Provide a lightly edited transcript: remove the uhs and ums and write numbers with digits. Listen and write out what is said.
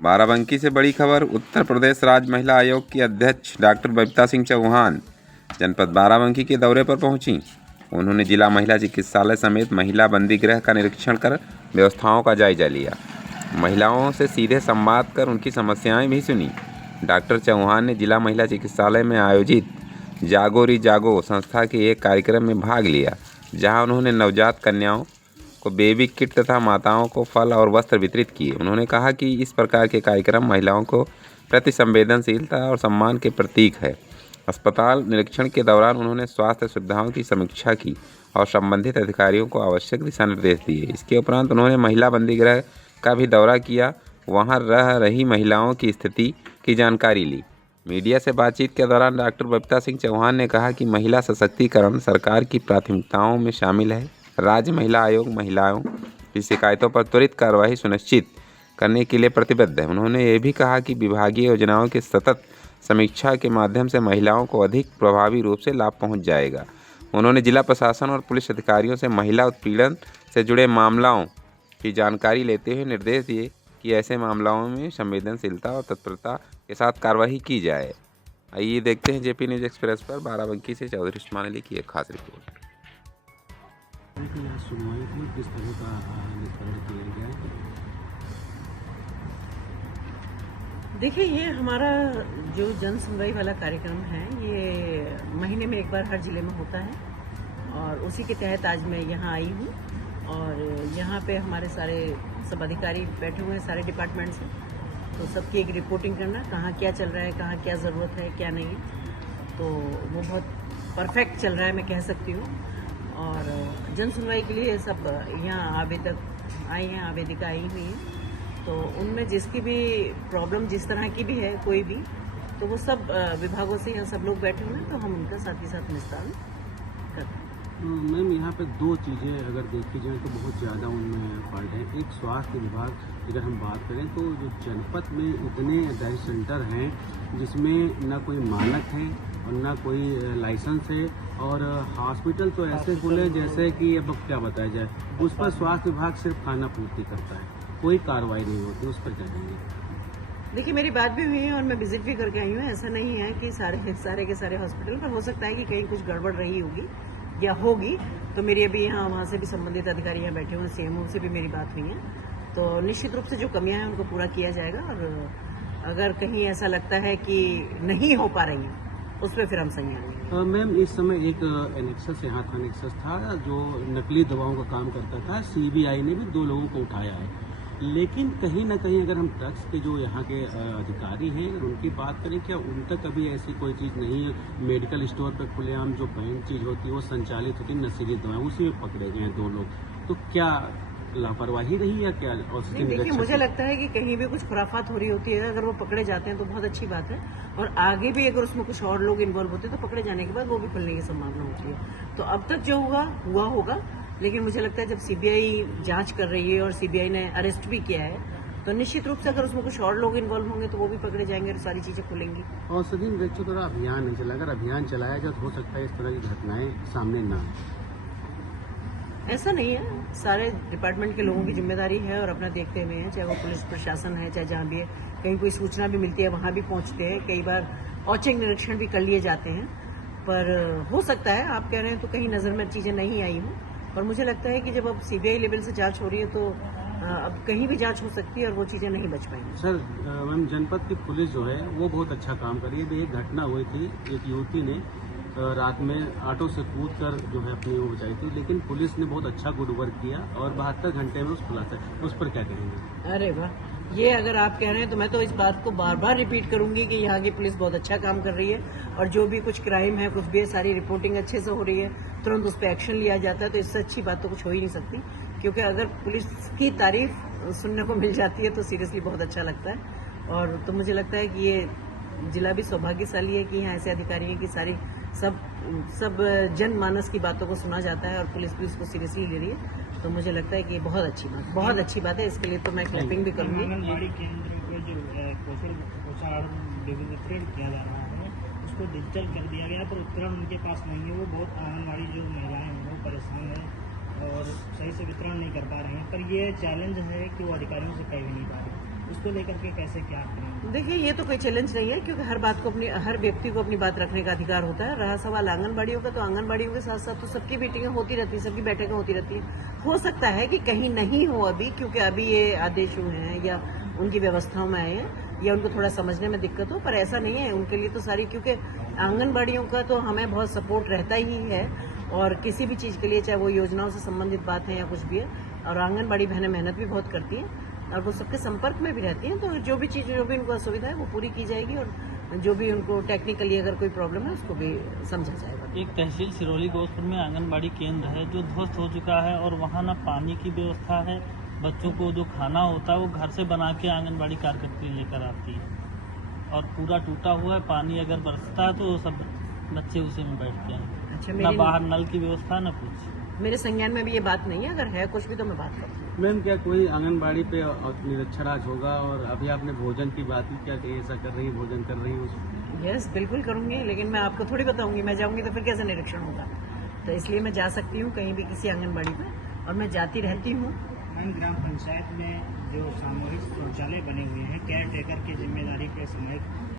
बाराबंकी से बड़ी खबर। उत्तर प्रदेश राज्य महिला आयोग की अध्यक्ष डॉक्टर बबीता सिंह चौहान जनपद बाराबंकी के दौरे पर पहुंची। उन्होंने जिला महिला चिकित्सालय समेत महिला बंदी गृह का निरीक्षण कर व्यवस्थाओं का जायजा लिया। महिलाओं से सीधे संवाद कर उनकी समस्याएं भी सुनी। डॉक्टर चौहान ने जिला महिला चिकित्सालय में आयोजित जागो री जागो संस्था के एक कार्यक्रम में भाग लिया, जहां उन्होंने नवजात कन्याओं को बेबी किट तथा माताओं को फल और वस्त्र वितरित किए। उन्होंने कहा कि इस प्रकार के कार्यक्रम महिलाओं को प्रति संवेदनशीलता और सम्मान के प्रतीक है। अस्पताल निरीक्षण के दौरान उन्होंने स्वास्थ्य सुविधाओं की समीक्षा की और संबंधित अधिकारियों को आवश्यक दिशा निर्देश दिए। इसके उपरांत उन्होंने महिला बंदी गृह का भी दौरा किया, वहां रह रही महिलाओं की स्थिति की जानकारी ली। मीडिया से बातचीत के दौरान डॉक्टर बबीता सिंह चौहान ने कहा कि महिला सशक्तिकरण सरकार की प्राथमिकताओं में शामिल है। राज्य महिला आयोग महिलाओं की शिकायतों पर त्वरित कार्रवाई सुनिश्चित करने के लिए प्रतिबद्ध है। उन्होंने ये भी कहा कि विभागीय योजनाओं की सतत समीक्षा के माध्यम से महिलाओं को अधिक प्रभावी रूप से लाभ पहुंच जाएगा। उन्होंने जिला प्रशासन और पुलिस अधिकारियों से महिला उत्पीड़न से जुड़े मामलों की जानकारी लेते हुए निर्देश दिए कि ऐसे मामलों में संवेदनशीलता और तत्परता के साथ कार्रवाई की जाए। आइए देखते हैं जेपी न्यूज़ एक्सप्रेस पर बाराबंकी से चौधरी उस्मानी की एक खास रिपोर्ट। सुनवाई थी, किस तरह का निस्तारण किया गया है? देखिए, ये हमारा जो जन सुनवाई वाला कार्यक्रम है, ये महीने में एक बार हर ज़िले में होता है और उसी के तहत आज मैं यहाँ आई हूँ। और यहाँ पे हमारे सारे सब अधिकारी बैठे हुए हैं, सारे डिपार्टमेंट से, तो सबकी एक रिपोर्टिंग करना, कहाँ क्या चल रहा है, कहाँ क्या ज़रूरत है, क्या नहीं है, तो वो बहुत परफेक्ट चल रहा है, मैं कह सकती हूँ। और जन सुनवाई के लिए सब यहाँ आवेदक आए हैं, आवेदिका आई हुई हैं, तो उनमें जिसकी भी प्रॉब्लम जिस तरह की भी है, कोई भी, तो वो सब विभागों से यहाँ सब लोग बैठे हुए हैं, तो हम उनका साथ ही साथ निस्तारण करते हैं। मैम, यहाँ पे दो चीज़ें अगर देखी जाए तो बहुत ज़्यादा उनमें फॉल्ट है। एक, स्वास्थ्य विभाग अगर हम बात करें तो जो जनपद में इतने डाइट सेंटर हैं जिसमें ना कोई मानक है और ना कोई लाइसेंस है, और हॉस्पिटल तो ऐसे खुले जैसे कि अब क्या बताया जाए, उस पर स्वास्थ्य विभाग सिर्फ खाना पूर्ति करता है, कोई कार्रवाई नहीं होती। उस पर क्या कहेंगे? देखिए, मेरी बात भी हुई है और मैं विजिट भी करके आई हूँ। ऐसा नहीं है कि सारे के सारे हॉस्पिटल पर, हो सकता है कि कहीं कुछ गड़बड़ रही होगी या होगी, तो मेरी अभी यहाँ वहाँ से भी संबंधित अधिकारी यहाँ बैठे हुए, सीएमओ से भी मेरी बात हुई है, तो निश्चित रूप से जो कमियां हैं उनको पूरा किया जाएगा। और अगर कहीं ऐसा लगता है कि नहीं हो पा रही है, उस पर फिर हम संज्ञान लेंगे। मैम, इस समय एक एनेक्सस यहाँ था, एनेक्सस था जो नकली दवाओं का काम करता था। सीबीआई ने भी 2 लोगों को उठाया है, लेकिन कहीं ना कहीं अगर हम ड्रग्स के जो यहाँ के अधिकारी हैं अगर उनकी बात करें, क्या उन तक अभी ऐसी कोई चीज़ नहीं है? मेडिकल स्टोर पर खुलेआम जो बैंक चीज़ होती है वो संचालित होती है, नशीली दवाएं, उसी में पकड़े गए हैं 2 लोग, तो क्या लापरवाही रही या क्या? नहीं, देखिए, मुझे लगता है कि कहीं भी कुछ खुराफात हो रही होती है, अगर वो पकड़े जाते हैं तो बहुत अच्छी बात है, और आगे भी अगर उसमें कुछ और लोग इन्वॉल्व होते हैं तो पकड़े जाने के बाद वो भी खुलने की संभावना होती है। तो अब तक जो हुआ होगा, लेकिन मुझे लगता है जब सीबीआई जांच कर रही है और सीबीआई ने अरेस्ट भी किया है, तो निश्चित रूप से अगर उसमें कुछ और लोग इन्वॉल्व होंगे तो वो भी पकड़े जाएंगे और सारी चीजें खुलेंगी। और सदीन देखो, थोड़ा अभियान नहीं चला, अगर अभियान चलाया जाए तो हो सकता है इस तरह की घटनाएं सामने ना आए। ऐसा नहीं है, सारे डिपार्टमेंट के लोगों की जिम्मेदारी है और अपना देखते हुए हैं, चाहे वो पुलिस प्रशासन है, चाहे जहाँ भी है, कहीं कोई सूचना भी मिलती है वहाँ भी पहुँचते हैं, कई बार औचक निरीक्षण भी कर लिए जाते हैं, पर हो सकता है आप कह रहे हैं तो कहीं नज़र में चीज़ें नहीं आई हूँ। और मुझे लगता है कि जब अब सीबीआई लेवल से जांच हो रही है तो अब कहीं भी जांच हो सकती है और वो चीज़ें नहीं बच पाएंगी। सर, मैम, जनपद की पुलिस जो है वो बहुत अच्छा काम कर रही है। एक घटना हुई थी, एक युवती ने रात में ऑटो से कूद कर जो है अपनी वो बचाई थी, लेकिन पुलिस ने बहुत अच्छा गुड वर्क किया और 72 घंटे में उस पर क्या कहेंगे? अरे वाह, ये अगर आप कह रहे हैं तो मैं तो इस बात को बार बार रिपीट करूंगी कि यहाँ की पुलिस बहुत अच्छा काम कर रही है, और जो भी कुछ क्राइम है, कुछ भी है, सारी रिपोर्टिंग अच्छे से हो रही है, तुरंत उस पर एक्शन लिया जाता है, तो इससे अच्छी बात तो कुछ हो ही नहीं सकती। क्योंकि अगर पुलिस की तारीफ सुनने को मिल जाती है तो सीरियसली बहुत अच्छा लगता है। और तो मुझे लगता है कि ये जिला भी सौभाग्यशाली है कि यहाँ ऐसे अधिकारी हैं कि सारी सब जनमानस की बातों को सुना जाता है और पुलिस भी उसको सीरियसली ले रही है, तो मुझे लगता है कि ये बहुत अच्छी बात है। इसके लिए तो मैं क्लैपिंग भी करूँगी। आंगनबाड़ी केंद्र को जो पोषण वितरण किया जा रहा है उसको डिजिटल कर दिया गया, पर उपकरण उनके पास नहीं है। वो बहुत आंगनबाड़ी जो महिलाएं हैं वो परेशान है और सही से वितरण नहीं कर पा रहे हैं, पर ये चैलेंज है कि वो अधिकारियों से कह भी नहीं पा रहे। उसको लेकर के कैसे क्या करें? देखिए, ये तो कोई चैलेंज नहीं है, क्योंकि हर व्यक्ति को अपनी बात रखने का अधिकार होता है। रहा सवाल आंगनबाड़ियों का, तो आंगनबाड़ियों के साथ साथ तो सबकी मीटिंगें होती रहती है, सबकी बैठकें होती रहती हैं। हो सकता है कि कहीं नहीं हो अभी, क्योंकि अभी ये आदेश हुए हैं या उनकी व्यवस्थाओं में आए हैं, या उनको थोड़ा समझने में दिक्कत हो, पर ऐसा नहीं है। उनके लिए तो सारी, क्योंकि आंगनबाड़ियों का तो हमें बहुत सपोर्ट रहता ही है, और किसी भी चीज़ के लिए, चाहे वो योजनाओं से संबंधित बात है या कुछ भी है, और आंगनबाड़ी बहनें मेहनत भी बहुत करती हैं और वो सबके संपर्क में भी रहती हैं। तो जो भी चीज़, जो भी उनको असुविधा है वो पूरी की जाएगी, और जो भी उनको टेक्निकली अगर कोई प्रॉब्लम है उसको भी समझा जाएगा। एक तहसील सिरौली गोस्पुर में आंगनबाड़ी केंद्र है जो ध्वस्त हो चुका है, और वहाँ ना पानी की व्यवस्था है, बच्चों को जो खाना होता है वो घर से बना के आंगनबाड़ी कार्यकर्त्री लेकर आती है, और पूरा टूटा हुआ है। पानी अगर बरसता है तो सब बच्चे उसी में बैठते हैं। अच्छा, ना बाहर नल की व्यवस्था ना कुछ। मेरे संज्ञान में भी ये बात नहीं है, अगर है कुछ भी तो मैं बात करूँ। मैम, क्या कोई आंगनबाड़ी पे निरक्षराज होगा? और अभी आपने भोजन की बात की, क्या ऐसा कर रही है, भोजन कर रही है उसमें? यस, बिल्कुल करूंगी, लेकिन मैं आपको थोड़ी बताऊंगी। मैं जाऊंगी तो फिर कैसे निरीक्षण होगा? तो इसलिए मैं जा सकती हूँ कहीं भी किसी आंगनबाड़ी में, और मैं जाती रहती हूँ। मैम, ग्राम पंचायत में जो सामूहिक शौचालय बने हुए हैं, केयर टेकर की जिम्मेदारी पे सामूहिक